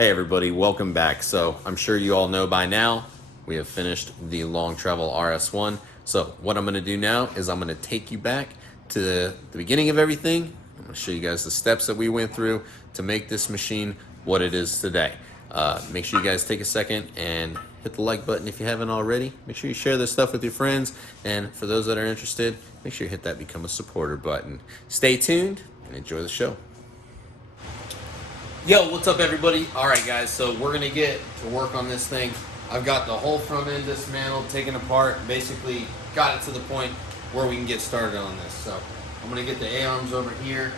Hey everybody, welcome back. So I'm sure you all know by now, we have finished the Long Travel RS1. So what I'm gonna do now is I'm gonna take you back to the beginning of everything. I'm gonna show you guys the steps that we went through to make this machine what it is today. Make sure you guys take a second and hit the like button if you haven't already. Make sure you share this stuff with your friends. And for those that are interested, make sure you hit that become a supporter button. Stay tuned and enjoy the show. Yo, what's up everybody? Alright guys, so we're going to get to work on this thing. I've got the whole front end dismantled, taken apart, basically got it to the point where we can get started on this. So I'm going to get the A-arms over here.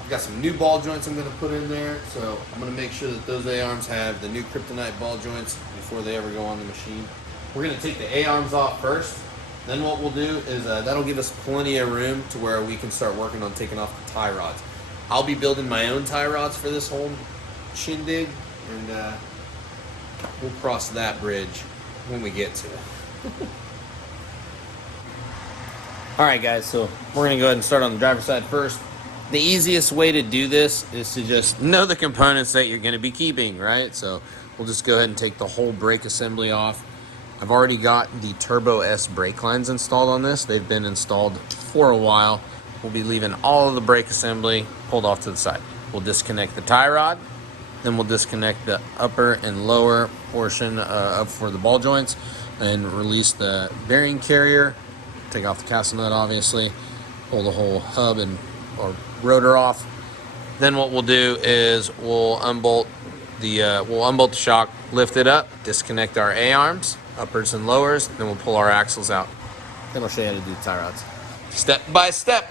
I've got some new ball joints I'm going to put in there, so I'm going to make sure that those A-arms have the new kryptonite ball joints before they ever go on the machine. We're going to take the A-arms off first. Then what we'll do is that'll give us plenty of room to where we can start working on taking off the tie rods. I'll be building my own tie rods for this whole shindig, and we'll cross that bridge when we get to it. Alright guys, so we're going to go ahead and start on the driver's side first. The easiest way to do this is to just know the components that you're going to be keeping, right? So we'll just go ahead and take the whole brake assembly off. I've already got the Turbo S brake lines installed on this. They've been installed for a while. We'll be leaving all of the brake assembly pulled off to the side. We'll disconnect the tie rod, then we'll disconnect the upper and lower portion up for the ball joints and release the bearing carrier. Take off the castle nut, obviously. Pull the whole hub or rotor off. Then what we'll do is we'll unbolt the shock, lift it up, disconnect our A-arms, uppers and lowers, then we'll pull our axles out. Then I'll show you how to do the tie rods. Step by step.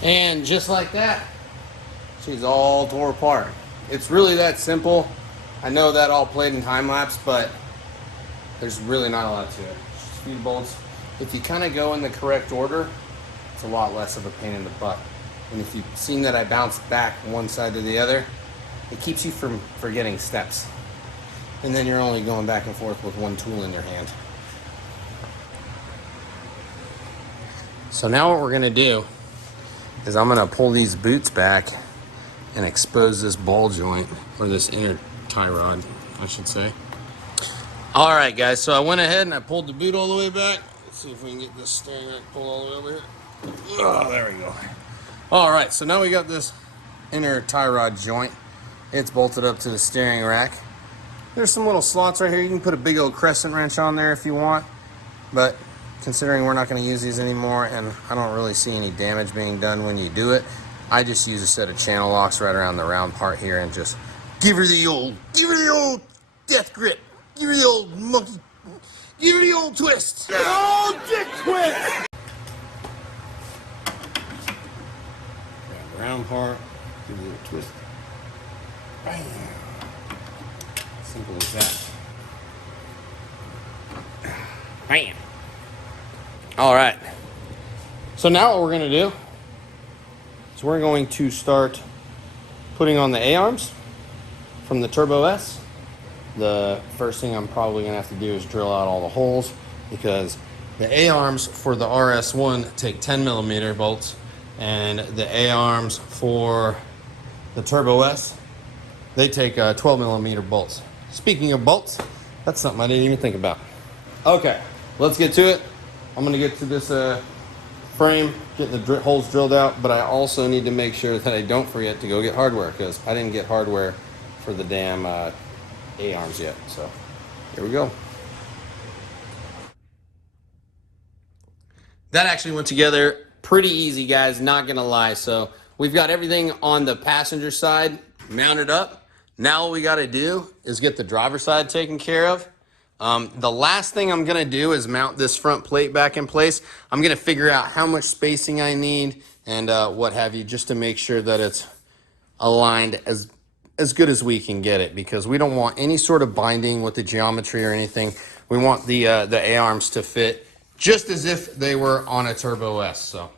And just like that, she's all tore apart. It's really that simple. I know that all played in time lapse, but there's really not a lot to it. Just a few bolts. If you kind of go in the correct order, it's a lot less of a pain in the butt. And if you've seen that I bounce back one side to the other, it keeps you from forgetting steps. And then you're only going back and forth with one tool in your hand. So now what we're gonna do is I'm going to pull these boots back and expose this ball joint, or this inner tie rod, I should say. All right, guys, so I went ahead and I pulled the boot all the way back. Let's see if we can get this steering rack pulled all the way over here. Oh, there we go. All right, so now we got this inner tie rod joint. It's bolted up to the steering rack. There's some little slots right here. You can put a big old crescent wrench on there if you want, but considering we're not going to use these anymore and I don't really see any damage being done when you do it, I just use a set of channel locks right around the round part here and just give her the old death grip, give her the old monkey, give her the old twist. Oh, dick twist! Grab the round part, give it a little twist. Bam. Simple as that. Bam. All right, so now what we're gonna do is we're going to start putting on the A-arms from the Turbo S. The first thing I'm probably gonna have to do is drill out all the holes, because the A-arms for the RS1 take 10mm bolts, and the A-arms for the Turbo S, they take 12mm bolts. Speaking of bolts, that's something I didn't even think about. Okay, let's get to it. I'm going to get to this frame, getting the holes drilled out, but I also need to make sure that I don't forget to go get hardware, because I didn't get hardware for the damn A-arms yet. So here we go. That actually went together pretty easy, guys, not going to lie. So we've got everything on the passenger side mounted up. Now what we got to do is get the driver's side taken care of. The last thing I'm going to do is mount this front plate back in place. I'm going to figure out how much spacing I need and what have you, just to make sure that it's aligned as good as we can get it, because we don't want any sort of binding with the geometry or anything. We want the A-arms to fit just as if they were on a Turbo S. So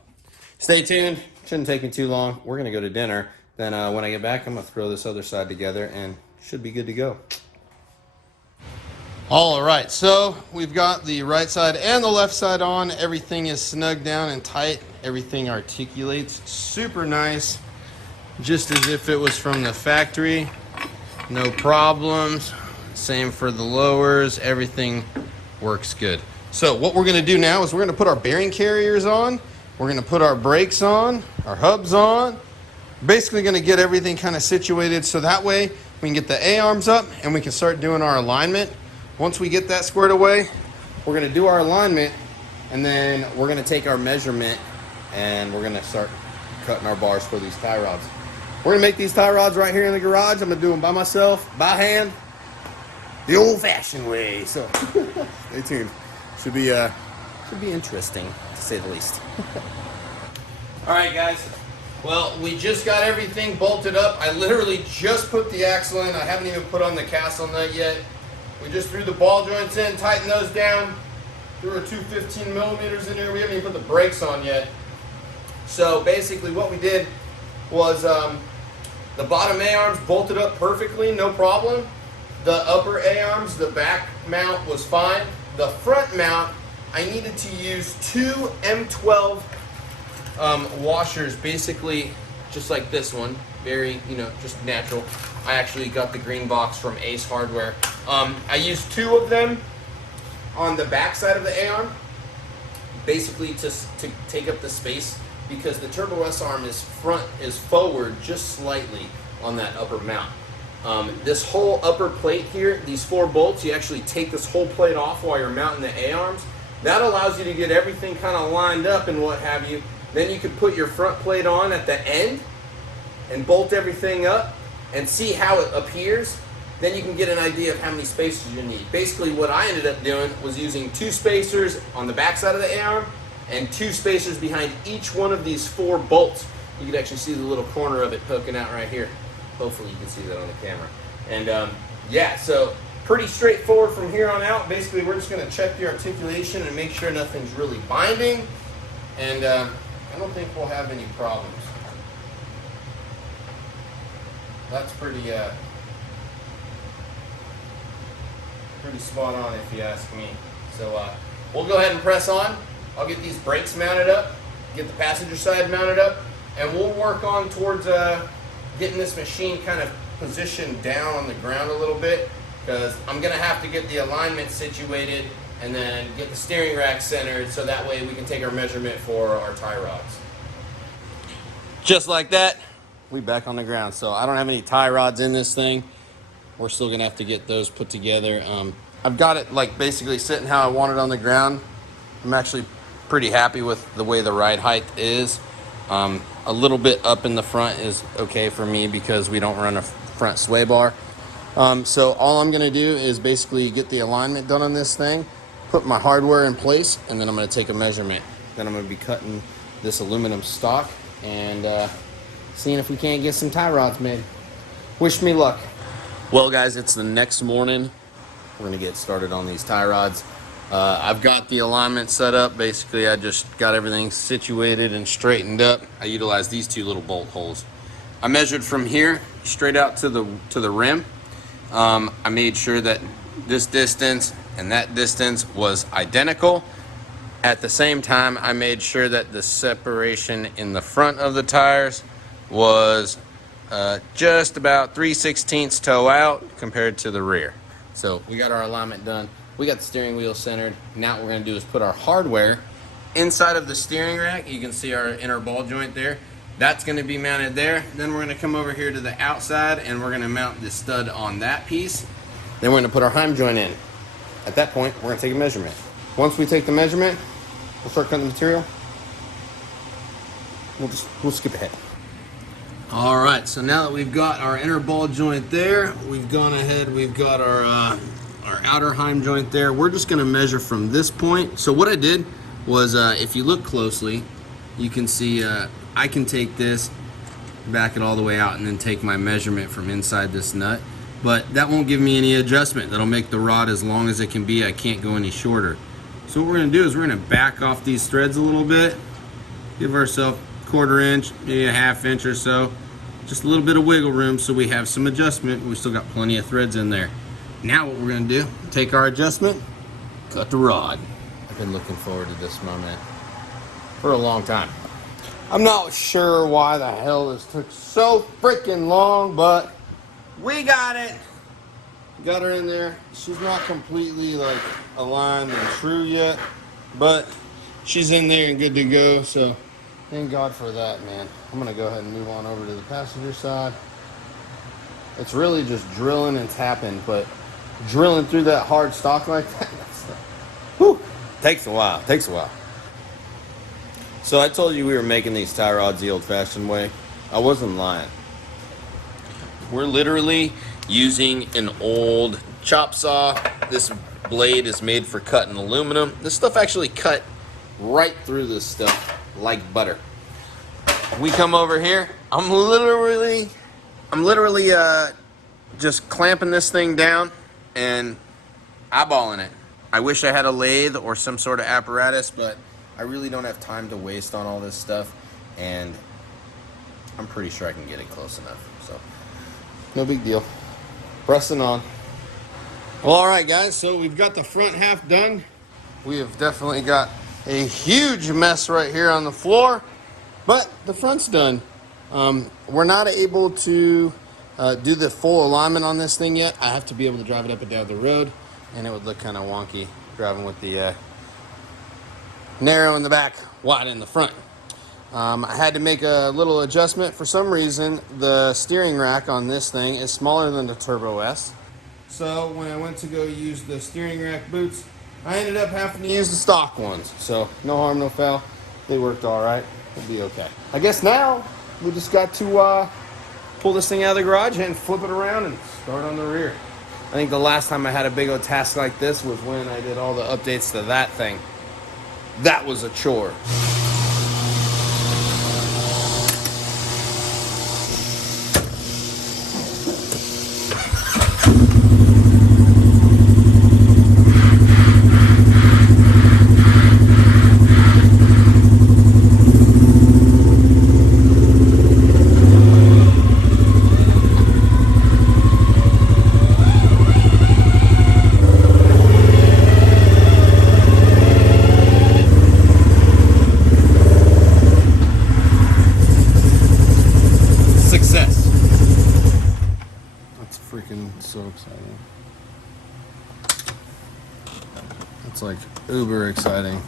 stay tuned. Shouldn't take me too long. We're gonna go to dinner. Then when I get back, I'm gonna throw this other side together and should be good to go. All right, so we've got the right side and the left side on. Everything is snug down and tight. Everything articulates super nice, just as if it was from the factory. No problems. Same for the lowers. Everything works good. So what we're gonna do now is we're gonna put our bearing carriers on. We're gonna put our brakes on, our hubs on. Basically gonna get everything kind of situated so that way we can get the A-arms up and we can start doing our alignment. Once we get that squared away, we're gonna do our alignment, and then we're gonna take our measurement and we're gonna start cutting our bars for these tie rods. We're gonna make these tie rods right here in the garage. I'm gonna do them by myself, by hand, the old-fashioned way. So stay tuned. Should be interesting, to say the least. All right, guys. Well, we just got everything bolted up. I literally just put the axle in. I haven't even put on the castle nut yet. We just threw the ball joints in, tightened those down. Threw our two 15 millimeters in there. We haven't even put the brakes on yet. So basically what we did was the bottom A-arms bolted up perfectly, no problem. The upper A-arms, the back mount was fine. The front mount, I needed to use two M12 washers, basically just like this one. Very, just natural. I actually got the green box from Ace Hardware. I used two of them on the back side of the A-arm, basically to take up the space, because the Turbo S arm is forward just slightly on that upper mount. This whole upper plate here, these 4 bolts, you actually take this whole plate off while you're mounting the A-arms. That allows you to get everything kind of lined up and what have you. Then you could put your front plate on at the end and bolt everything up and see how it appears. Then you can get an idea of how many spacers you need. Basically what I ended up doing was using 2 spacers on the back side of the A-arm and 2 spacers behind each one of these 4 bolts. You can actually see the little corner of it poking out right here. Hopefully you can see that on the camera. And yeah, so pretty straightforward from here on out. Basically we're just gonna check the articulation and make sure nothing's really binding. And I don't think we'll have any problems. That's pretty spot on if you ask me. So we'll go ahead and press on. I'll get these brakes mounted up, get the passenger side mounted up, and we'll work on towards getting this machine kind of positioned down on the ground a little bit, because I'm gonna have to get the alignment situated and then get the steering rack centered so that way we can take our measurement for our tie rods. Just like that, we back on the ground. So I don't have any tie rods in this thing. We're still gonna have to get those put together. I've got it like basically sitting how I want it on the ground. I'm actually pretty happy with the way the ride height is. A little bit up in the front is okay for me because we don't run a front sway bar. So all I'm gonna do is basically get the alignment done on this thing, put my hardware in place, and then I'm gonna take a measurement. Then I'm gonna be cutting this aluminum stock and seeing if we can't get some tie rods made. Wish me luck. Well guys, it's the next morning. We're gonna get started on these tie rods. I've got the alignment set up. Basically, I just got everything situated and straightened up. I utilized these 2 little bolt holes. I measured from here straight out to the rim. I made sure that this distance and that distance was identical. At the same time, I made sure that the separation in the front of the tires was just about 3/16 toe out compared to the rear. So we got our alignment done. We got the steering wheel centered. Now what we're gonna do is put our hardware inside of the steering rack. You can see our inner ball joint there. That's gonna be mounted there. Then we're gonna come over here to the outside and we're gonna mount the stud on that piece. Then we're gonna put our heim joint in. At that point, we're gonna take a measurement. Once we take the measurement, we'll start cutting the material. We'll skip ahead. All right, so now that we've got our inner ball joint there, we've gone ahead, we've got our outer heim joint there. We're just gonna measure from this point. So what I did was, if you look closely, you can see I can take this, back it all the way out, and then take my measurement from inside this nut. But that won't give me any adjustment. That'll make the rod as long as it can be. I can't go any shorter. So what we're gonna do is we're gonna back off these threads a little bit, give ourselves a 1/4 inch, maybe a 1/2 inch or so, just a little bit of wiggle room so we have some adjustment. We still got plenty of threads in there. Now what we're gonna do, take our adjustment, cut the rod. I've been looking forward to this moment for a long time. I'm not sure why the hell this took so freaking long, but we got it. Got her in there. She's not completely like aligned and true yet, but she's in there and good to go. So thank God for that, man. I'm gonna go ahead and move on over to the passenger side. It's really just drilling and tapping, but drilling through that hard stock like that, whew, takes a while. Takes a while. So I told you we were making these tie rods the old-fashioned way. I wasn't lying. We're literally using an old chop saw. This blade is made for cutting aluminum. This stuff actually cut right through this stuff like butter. We come over here. I'm literally just clamping this thing down and eyeballing it. I wish I had a lathe or some sort of apparatus, but I really don't have time to waste on all this stuff, and I'm pretty sure I can get it close enough. So no big deal. Pressing on. Well, all right, guys, so we've got the front half done. We have definitely got a huge mess right here on the floor, but the front's done. We're not able to do the full alignment on this thing yet. I have to be able to drive it up and down the road, and it would look kind of wonky driving with the narrow in the back, wide in the front. I had to make a little adjustment. For some reason, the steering rack on this thing is smaller than the Turbo S. So when I went to go use the steering rack boots, I ended up having to use the stock ones. So no harm, no foul. They worked all right. It'll be okay. I guess now we just got to pull this thing out of the garage and flip it around and start on the rear. I think the last time I had a big old task like this was when I did all the updates to that thing. That was a chore. So exciting. It's like uber exciting.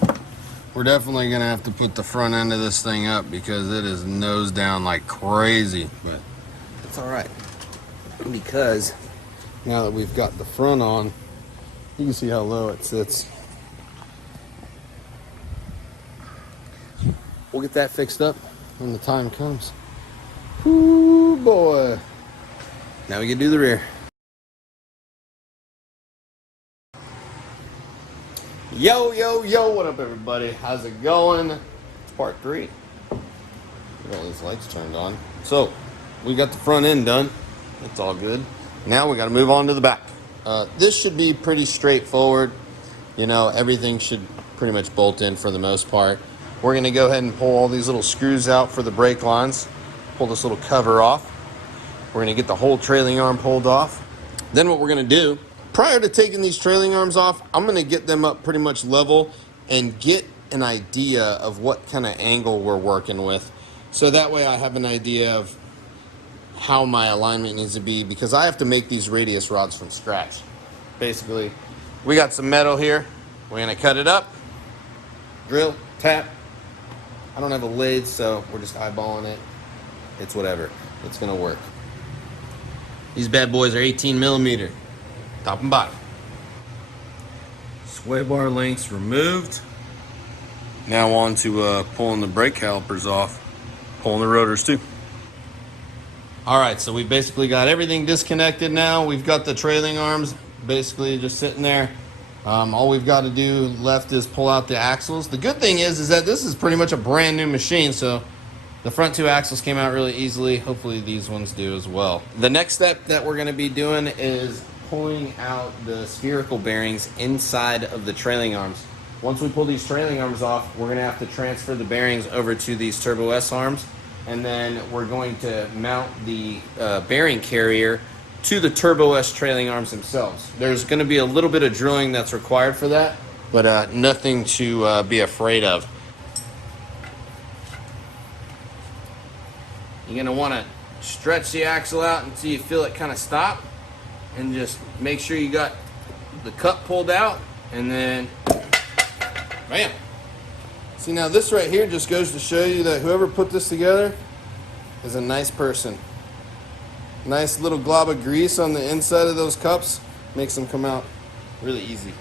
We're definitely gonna have to put the front end of this thing up because it is nose down like crazy, but it's all right because now that we've got the front on, you can see how low it sits. We'll get that fixed up when the time comes. Ooh boy. Now we can do the rear. Yo, yo, yo, what up everybody? How's it going? It's part 3. Got all these lights turned on. So, we got the front end done. It's all good. Now we got to move on to the back. This should be pretty straightforward. You know, everything should pretty much bolt in for the most part. We're going to go ahead and pull all these little screws out for the brake lines. Pull this little cover off. We're going to get the whole trailing arm pulled off. Then what we're going to do, prior to taking these trailing arms off, I'm going to get them up pretty much level and get an idea of what kind of angle we're working with. So that way I have an idea of how my alignment needs to be, because I have to make these radius rods from scratch. Basically, we got some metal here. We're going to cut it up, drill, tap. I don't have a lathe, so we're just eyeballing it. It's whatever. It's going to work. These bad boys are 18 millimeter. Top and bottom. Sway bar links removed. Now on to pulling the brake calipers off, pulling the rotors too. All right, so we basically got everything disconnected now. We've got the trailing arms basically just sitting there. All we've got to do left is pull out the axles. The good thing is that this is pretty much a brand new machine, so the front 2 axles came out really easily. Hopefully these ones do as well. The next step that we're going to be doing is pulling out the spherical bearings inside of the trailing arms. once we pull these trailing arms off, we're going to have to transfer the bearings over to these Turbo S arms, and then we're going to mount the bearing carrier to the Turbo S trailing arms themselves. There's going to be a little bit of drilling that's required for that, but nothing to be afraid of. You're going to want to stretch the axle out until you feel it kind of stop, and just make sure you got the cup pulled out, and then bam. See, now this right here just goes to show you that whoever put this together is a nice person. Nice little glob of grease on the inside of those cups makes them come out really easy.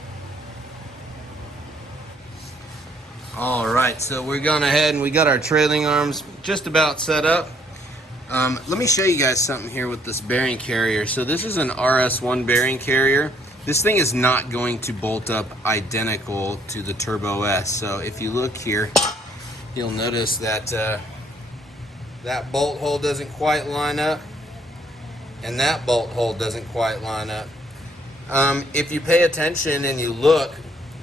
All right, so we're going ahead and we got our trailing arms just about set up. Let me show you guys something here with this bearing carrier. So this is an RS1 bearing carrier. This thing is not going to bolt up identical to the Turbo S. So if you look here, you'll notice that that bolt hole doesn't quite line up, and that bolt hole doesn't quite line up. If you pay attention and you look,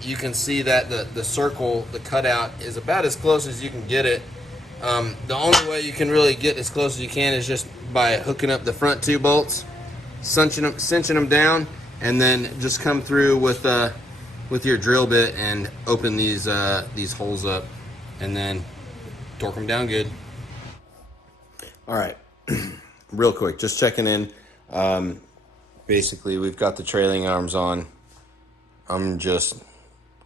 you can see that the circle, the cutout, is about as close as you can get it. The only way you can really get as close as you can is just by hooking up the front two bolts, cinching them down, and then just come through with your drill bit and open these holes up, and then torque them down good. All right, real quick, just checking in. Basically, we've got the trailing arms on. I'm just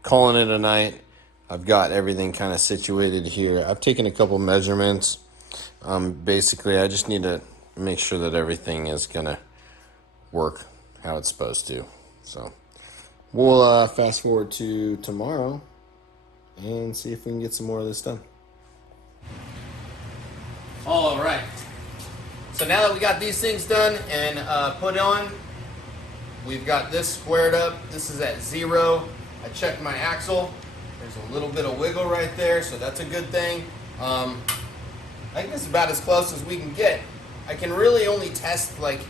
calling it a night. I've got everything kind of situated here. I've taken a couple measurements. Basically, I just need to make sure that everything is gonna work how it's supposed to. So we'll fast forward to tomorrow and see if we can get some more of this done. All right. So now that we got these things done and put on, we've got this squared up. This is at 0. I checked my axle. There's a little bit of wiggle right there, so that's a good thing. I think this is about as close as we can get. I can really only test like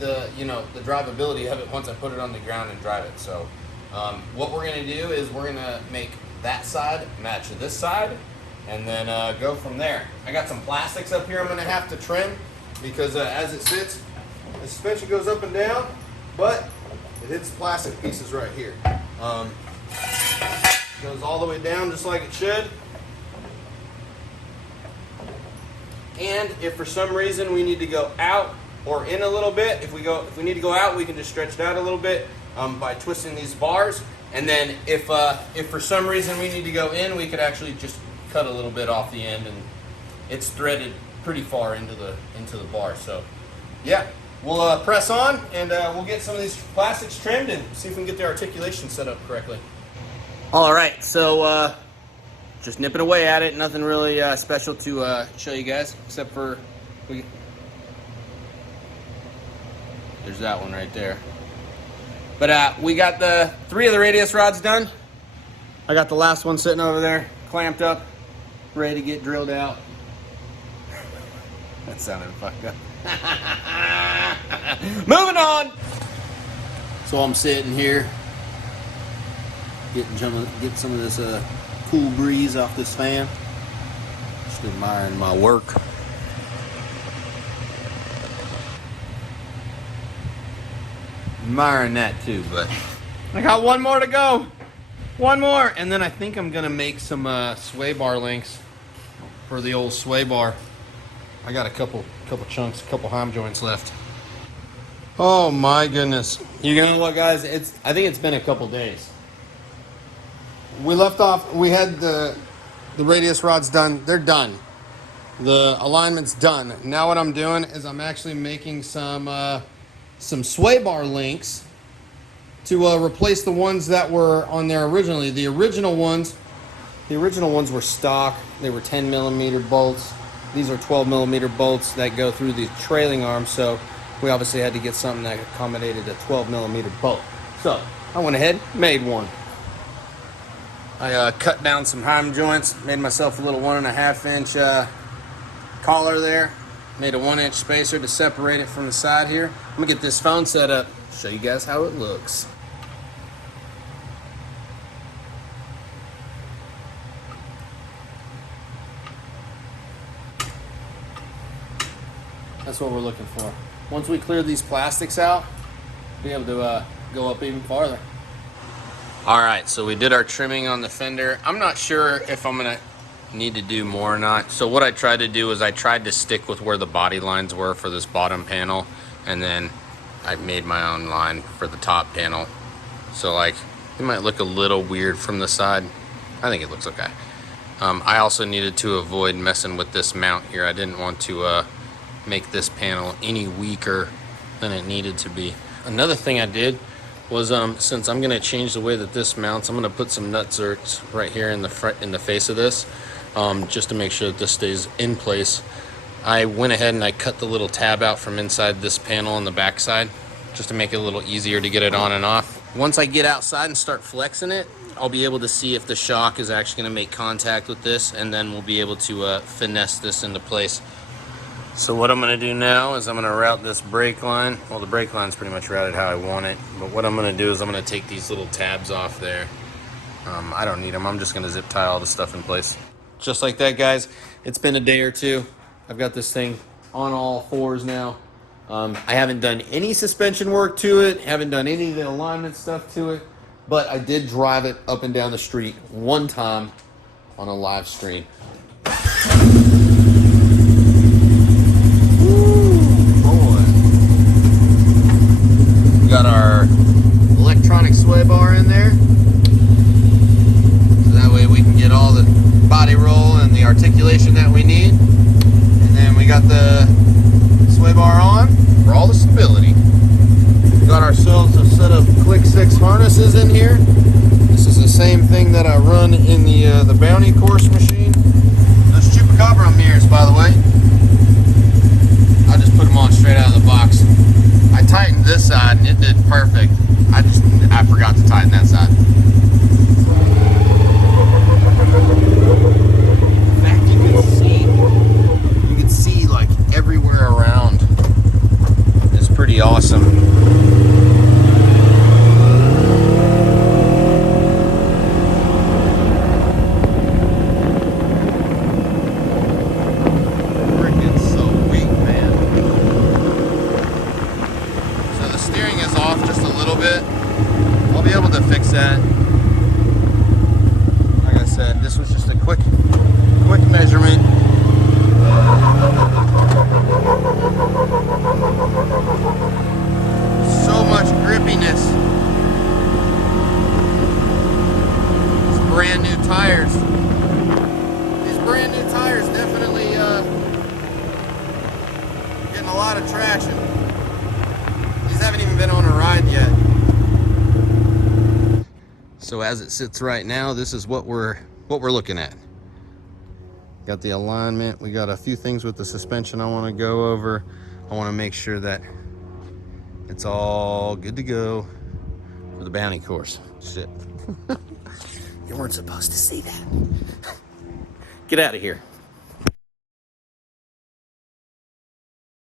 the drivability of it once I put it on the ground and drive it. So what we're gonna do is we're gonna make that side match this side, and then go from there. I got some plastics up here I'm gonna have to trim because as it sits, the suspension goes up and down, but it hits plastic pieces right here. Goes all the way down just like it should. And if for some reason we need to go out or in a little bit, if we need to go out, we can just stretch it out a little bit by twisting these bars. And then if for some reason we need to go in, we could actually just cut a little bit off the end, and it's threaded pretty far into the bar. So yeah, we'll press on, and we'll get some of these plastics trimmed and see if we can get the articulation set up correctly. All right, so just nipping away at it. Nothing really special to show you guys, except for there's that one right there. But we got the 3 of the radius rods done. I got the last one sitting over there, clamped up, ready to get drilled out. That sounded fucked up. Moving on. So I'm sitting here, getting some of this cool breeze off this fan. Just admiring my work. Admiring that too, but I got one more to go. One more, and then I think I'm gonna make some sway bar links for the old sway bar. I got a couple chunks, a couple heim joints left. Oh my goodness! You know what, guys? I think it's been a couple days. We left off. We had the radius rods done. They're done. The alignment's done. Now what I'm doing is I'm actually making some sway bar links to replace the ones that were on there originally. The original ones were stock. They were 10 millimeter bolts. These are 12 millimeter bolts that go through the trailing arm. So we obviously had to get something that accommodated a 12 millimeter bolt. So I went ahead, made one. I cut down some heim joints, made myself a little 1.5 inch collar there. Made a 1 inch spacer to separate it from the side here. I'm gonna get this phone set up, show you guys how it looks. That's what we're looking for. Once we clear these plastics out, we'll be able to go up even farther. All right, so we did our trimming on the fender. I'm not sure if I'm gonna need to do more or not. So what I tried to do is I tried to stick with where the body lines were for this bottom panel, and then I made my own line for the top panel. So like, it might look a little weird from the side. I think it looks okay. I also needed to avoid messing with this mount here. I didn't want to make this panel any weaker than it needed to be. Another thing I did was since I'm gonna change the way that this mounts, I'm gonna put some nut zerks right here in the front, in the face of this, just to make sure that this stays in place. I went ahead and I cut the little tab out from inside this panel on the back side, just to make it a little easier to get it on and off. Once I get outside and start flexing it, I'll be able to see if the shock is actually gonna make contact with this, and then we'll be able to finesse this into place. So what I'm gonna do now is I'm gonna route this brake line. Well, the brake line's pretty much routed how I want it, but what I'm gonna do is I'm gonna take these little tabs off there. I don't need them. I'm just gonna zip tie all the stuff in place. Just like that, guys. It's been a day or two. I've got this thing on all fours now. I haven't done any suspension work to it, haven't done any of the alignment stuff to it, but I did drive it up and down the street one time on a live stream. Got our electronic sway bar in there, so that way we can get all the body roll and the articulation that we need. And then we got the sway bar on for all the stability. Got ourselves a set of Click 6 harnesses in here. This is the same thing that I run in the Bounty course machine. Those Chupacabra mirrors, by the way, I just put them on straight out of the box. I tightened this side and it did perfect. I forgot to tighten that side. In fact, you can see like everywhere around. It's pretty awesome. Fix that. Like I said, this was just a quick measurement. So much grippiness. These brand new tires. These brand new tires definitely getting a lot of traction. These haven't even been on a ride yet. So as it sits right now, this is what we're looking at. Got the alignment. We got a few things with the suspension I want to go over. I want to make sure that it's all good to go for the Bounty course. Shit. You weren't supposed to see that. Get out of here.